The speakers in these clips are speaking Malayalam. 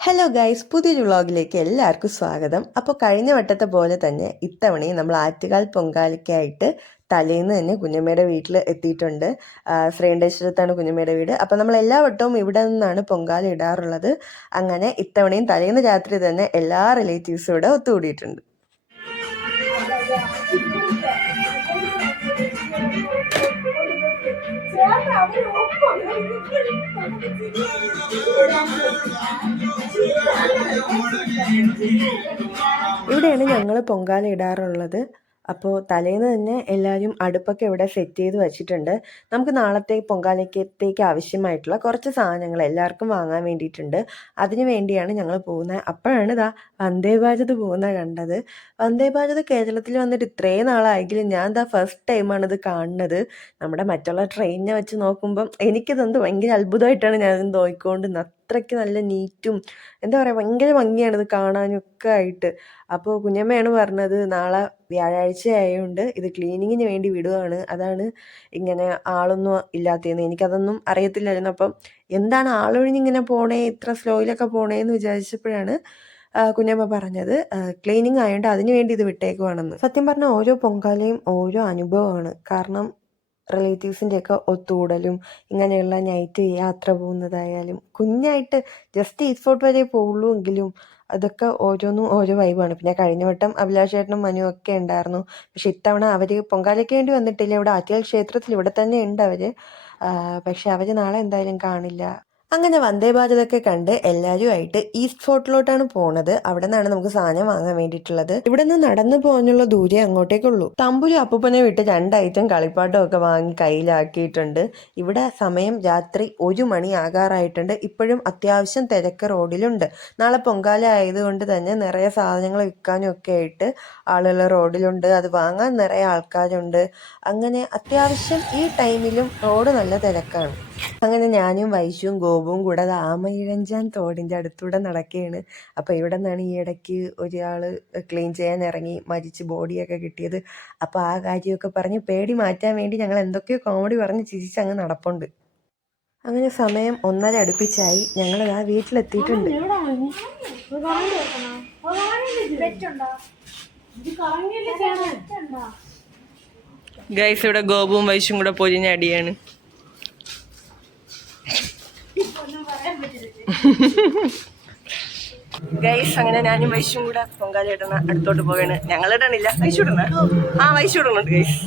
ഹലോ ഗൈസ്, പുതിയൊരു വ്ളോഗിലേക്ക് എല്ലാവർക്കും സ്വാഗതം. അപ്പോൾ കഴിഞ്ഞ വട്ടത്തെ പോലെ തന്നെ ഇത്തവണയും നമ്മൾ ആറ്റുകാൽ പൊങ്കാലയ്ക്കായിട്ട് തലേന്ന് തന്നെ കുഞ്ഞമ്മയുടെ വീട്ടിൽ എത്തിയിട്ടുണ്ട്. ശ്രീകണ്ഠേശ്വരത്താണ് കുഞ്ഞമ്മയുടെ വീട്. അപ്പോൾ നമ്മൾ എല്ലാ വട്ടവും ഇവിടെ നിന്നാണ് പൊങ്കാല ഇടാറുള്ളത്. അങ്ങനെ ഇത്തവണയും തലേന്ന് രാത്രി തന്നെ എല്ലാ റിലേറ്റീവ്സും ഇവിടെ ഒത്തുകൂടിയിട്ടുണ്ട്. ഇവിടെയാണ് ഞങ്ങൾ പൊങ്കാല ഇടാറുള്ളത്. അപ്പോൾ തലേന്ന് തന്നെ എല്ലാവരും അടുപ്പൊക്കെ ഇവിടെ സെറ്റ് ചെയ്ത് വെച്ചിട്ടുണ്ട്. നമുക്ക് നാളത്തെ പൊങ്കാലയ്ക്കത്തേക്ക് ആവശ്യമായിട്ടുള്ള കുറച്ച് സാധനങ്ങൾ എല്ലാവർക്കും വാങ്ങാൻ വേണ്ടിയിട്ടുണ്ട്. അതിന് വേണ്ടിയാണ് ഞങ്ങൾ പോകുന്നത്. അപ്പോഴാണ് വന്ദേ ഭാരത് പോകുന്നത് കണ്ടത്. വന്ദേ ഭാരത് കേരളത്തിൽ വന്നിട്ട് ഇത്രയും നാളായെങ്കിലും ഞാൻ ഫസ്റ്റ് ടൈമാണ് ഇത് കാണുന്നത്. നമ്മുടെ മറ്റുള്ള ട്രെയിനിനെ വെച്ച് നോക്കുമ്പം എനിക്കിതെന്ത് ഭയങ്കര അത്ഭുതമായിട്ടാണ് ഞാനിത് നോക്കിക്കൊണ്ടിരുന്നത്. അത്രയ്ക്ക് നല്ല നീറ്റും എന്താ പറയുക, ഭയങ്കര ഭംഗിയാണിത് കാണാനൊക്കെ ആയിട്ട്. അപ്പോൾ കുഞ്ഞമ്മയാണ് പറഞ്ഞത് നാളെ വ്യാഴാഴ്ച ആയതുകൊണ്ട് ഇത് ക്ലീനിങ്ങിന് വേണ്ടി വിടുകയാണ്, അതാണ് ഇങ്ങനെ ആളൊന്നും ഇല്ലാത്തതെന്ന്. എനിക്കതൊന്നും അറിയത്തില്ലായിരുന്നു. അപ്പം എന്താണ് ആളൊഴിഞ്ഞിങ്ങനെ പോണേ, ഇത്ര സ്ലോയിലൊക്കെ പോണേന്ന് വിചാരിച്ചപ്പോഴാണ് കുഞ്ഞമ്മ പറഞ്ഞത് ക്ലീനിങ് ആയതുകൊണ്ട് അതിന് വേണ്ടി ഇത് വിട്ടേക്കുവാണെന്ന്. സത്യം പറഞ്ഞാൽ ഓരോ പൊങ്കാലയും ഓരോ അനുഭവമാണ്. കാരണം റിലേറ്റീവ്സിൻ്റെയൊക്കെ ഒത്തുകൂടലും ഇങ്ങനെയുള്ള നൈറ്റ് യാത്ര പോകുന്നതായാലും കുഞ്ഞായിട്ട് ജസ്റ്റ് ഈസ്റ്റ് ഫോർട്ട് വരെ പോകുള്ളൂ എങ്കിലും അതൊക്കെ ഓരോന്നും ഓരോ വൈബാണ്. പിന്നെ കഴിഞ്ഞ വട്ടം അഭിലാഷ് ചേട്ടനും മനു ഒക്കെ ഉണ്ടായിരുന്നു. പക്ഷെ ഇത്തവണ അവർ പൊങ്കാലയ്ക്ക് വേണ്ടി വന്നിട്ടില്ല. ഇവിടെ ആറ്റുകാൽ ക്ഷേത്രത്തിൽ ഇവിടെ തന്നെ ഉണ്ട് അവർ. പക്ഷെ അവർ നാളെ എന്തായാലും കാണില്ല. അങ്ങനെ വന്ദേ ഭാരതൊക്കെ കണ്ട് എല്ലാവരുമായിട്ട് ഈസ്റ്റ് ഫോർട്ടിലോട്ടാണ് പോണത്. അവിടെ നിന്നാണ് നമുക്ക് സാധനം വാങ്ങാൻ വേണ്ടിയിട്ടുള്ളത്. ഇവിടെ നിന്ന് നടന്നു പോകാനുള്ള ദൂരെ അങ്ങോട്ടേക്കുള്ളൂ. തമ്പുരു അപ്പൂപ്പനെ വിട്ട് 2 ഐറ്റം കളിപ്പാട്ടം ഒക്കെ വാങ്ങി കയ്യിലാക്കിയിട്ടുണ്ട്. ഇവിടെ സമയം രാത്രി 1 മണി ആകാറായിട്ടുണ്ട്. ഇപ്പോഴും അത്യാവശ്യം തിരക്ക് റോഡിലുണ്ട്. നാളെ പൊങ്കാല ആയതുകൊണ്ട് തന്നെ നിറയെ സാധനങ്ങൾ വിൽക്കാനും ഒക്കെ ആയിട്ട് ആളുകൾ റോഡിലുണ്ട്. അത് വാങ്ങാൻ നിറയെ ആൾക്കാരുണ്ട്. അങ്ങനെ അത്യാവശ്യം ഈ ടൈമിലും റോഡ് നല്ല തിരക്കാണ്. അങ്ങനെ ഞാനും വൈശുവും ഗോപുവും കൂടെ ആമയിഴഞ്ചാൻ തോടിൻ്റെ അടുത്തൂടെ നടക്കുകയാണ്. അപ്പോൾ ഇവിടെ നിന്നാണ് ഈ ഇടയ്ക്ക് ഒരാൾ ക്ലീൻ ചെയ്യാൻ ഇറങ്ങി മരിച്ച് ബോഡിയൊക്കെ കിട്ടിയത്. അപ്പോൾ ആ കാര്യമൊക്കെ പറഞ്ഞ് പേടി മാറ്റാൻ വേണ്ടി ഞങ്ങൾ എന്തൊക്കെയോ കോമഡി പറഞ്ഞ് ചിരിച്ചങ്ങ് നടപ്പുണ്ട്. അങ്ങനെ സമയം 1:30 അടുപ്പിച്ചായി. ഞങ്ങൾ വീട്ടിലെത്തിയിട്ടുണ്ട്. ഗൈസ്, ഇവിടെ ഗോപുവും വൈശും കൂടെ പൊരിഞ്ഞ അടിയാണ്. ഗൈസ്, അങ്ങനെ ഞാനും വൈശും കൂടെ പൊങ്കാല ഇടണ അടുത്തോട്ട് പോവാണ്. ഞങ്ങൾ ഇടണില്ല, വൈശു ഇടണ. വൈശു ഇടുന്നുണ്ട് ഗൈസ്.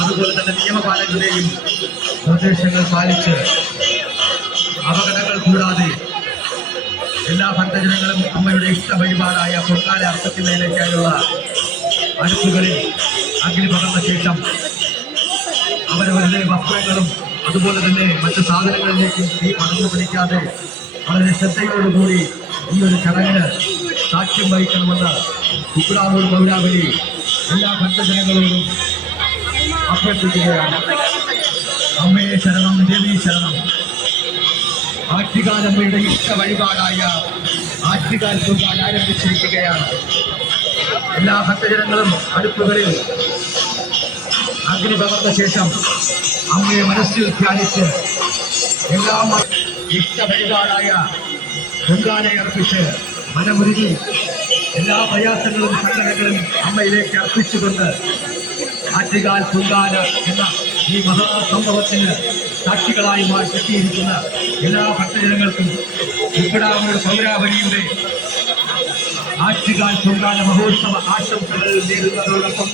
അതുപോലെ തന്നെ നിയമപാലകരുടെയും നിർദ്ദേശങ്ങൾ പാലിച്ച് അപകടങ്ങൾ കൂടാതെ എല്ലാ ഭക്തജനങ്ങളും അമ്മയുടെ ഇഷ്ട വഴിപാടായ പൊങ്കാല അർപ്പിക്കുന്നതിലേക്കായുള്ള അടുപ്പുകളിൽ അഗ്നി പകർന്ന ശേഷം അവരവരുടെ വസ്ത്രങ്ങളും അതുപോലെ തന്നെ മറ്റു സാധനങ്ങളിലേക്കും തീ പടർന്നു പിടിക്കാതെ വളരെ ശ്രദ്ധയോടുകൂടി ഈ ഒരു ചടങ്ങിന് സാക്ഷ്യം വഹിക്കണമെന്ന് കുക്കുടാവൂർ പൗരാവലി എല്ലാ ഭക്തജനങ്ങളോടും അഭ്യർത്ഥിക്കുകയാണ്. അമ്മയെ ശരണം, ദേവീ ശരണം. ആറ്റുകാലമ്മയുടെ ഇഷ്ട വഴിപാടായ ആറ്റുകാൽ പൊങ്കാല ആരംഭിച്ചിരിക്കുകയാണ്. എല്ലാ ഭക്തജനങ്ങളും അടുപ്പുകളിൽ അഗ്നി പകർന്ന ശേഷം അമ്മയെ മനസ്സിൽ ധ്യാനിച്ച് എല്ലാ ഇഷ്ട വഴിപാടായ പൊങ്കാലയെ അർപ്പിച്ച് മനമുരുകി എല്ലാ പ്രയാസങ്ങളും സങ്കടങ്ങളും അമ്മയിലേക്ക് അർപ്പിച്ചുകൊണ്ട് ആറ്റുകാൽ പൊങ്കാല എന്ന ഈ മഹാസംഭവത്തിന് സാക്ഷികളായി മാറ്റിയിരിക്കുന്ന എല്ലാ ഭക്തജനങ്ങൾക്കും കുക്കുടാവൂർ പൗരാവലിയുടെ ആറ്റുകാൽ പൊങ്കാല മഹോത്സവ ആശംസകൾ നേരുന്നതോടൊപ്പം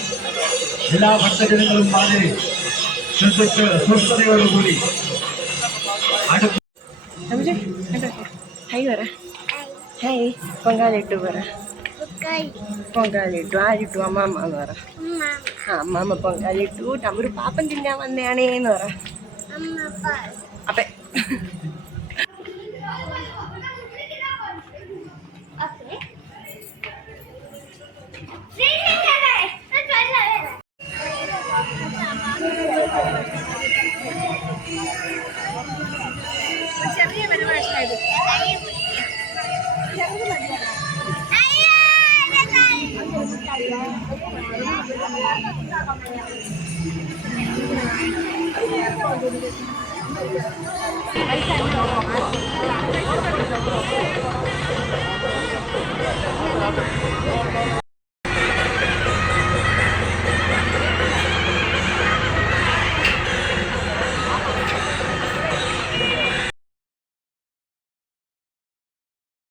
എല്ലാ ഭക്തജനങ്ങളും വളരെ ശ്രദ്ധിച്ച് സ്വസ്ഥതയോടുകൂടി ഹായ്, പൊങ്കാലിട്ടു പറ. പൊങ്കാലിട്ടു. ആരിട്ടു? അമ്മാമ്മ എന്ന് പറ. അമ്മാമ്മ പൊങ്കാലിട്ടു. തമ്പുരു പാപ്പൻ തിന്നാൻ വന്നയാണേന്ന് പറ. അപ്പേ ചെറിയ പരിപാടി